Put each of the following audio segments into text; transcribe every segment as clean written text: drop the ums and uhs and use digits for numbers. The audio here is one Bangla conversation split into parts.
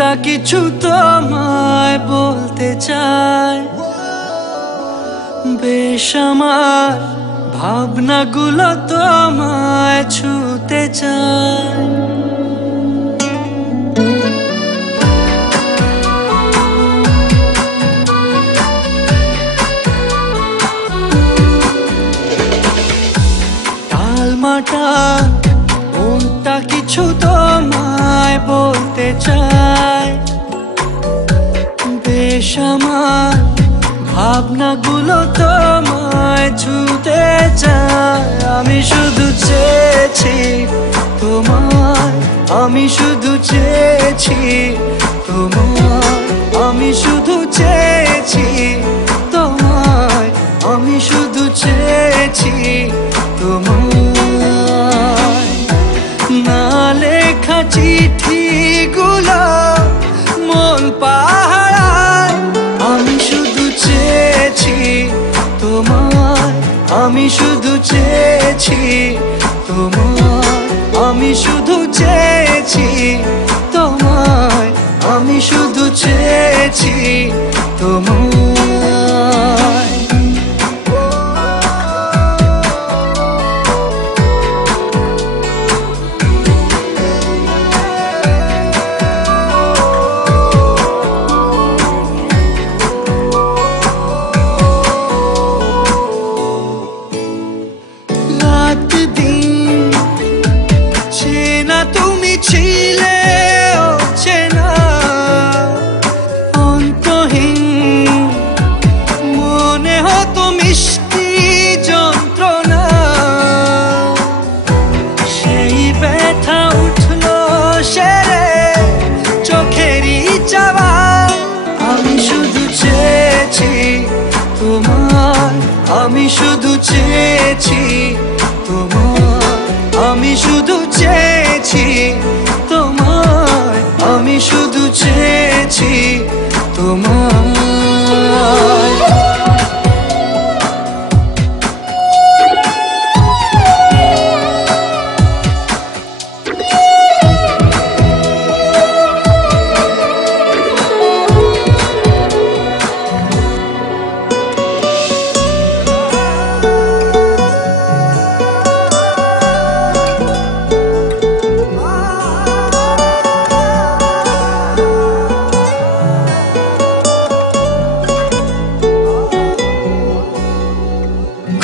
মনটা কিছু তোমায় বলতে চায়, বেশ আমার ভাবনাগুলো তোমায় ছুতে চায়। টালমাটা মনটা কিছু তোমায় বলতে চায়, বেশ আমার ভাবনাগুলো তোমায় ছুতে চায়। আমি শুধু চেয়েছি তোমায়, আমি শুধু চেয়েছি তোমায়, আমি শুধু চেয়েছি তোমায়, আমি শুধু চেয়েছি তোমায়। না লেখা চিঠিগুলো মন পাহারায়, আমি শুধু চেয়েছি তোমায়, আমি শুধু চেয়েছি তোমায়, আমি শুধু চেয়েছি তোমায়, আমি শুধু চেয়েছি তোমায়। রাত দিন চেনা তুমি ছিলে চেনা, অন্তহীন মনে হতো মিষ্টি যন্ত্রণা। সেই ব্যথা উঠলো সেরে চোখেরই চাওয়া। আমি শুধু চেয়েছি তোমার, আমি শুধু চেয়েছি তোমার, আমি শুধু চেয়েছি তোমার, আমি শুধু চেয়েছি তোমার।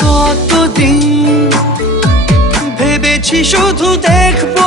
কতদিন ভেবেছি শুধু দেখবো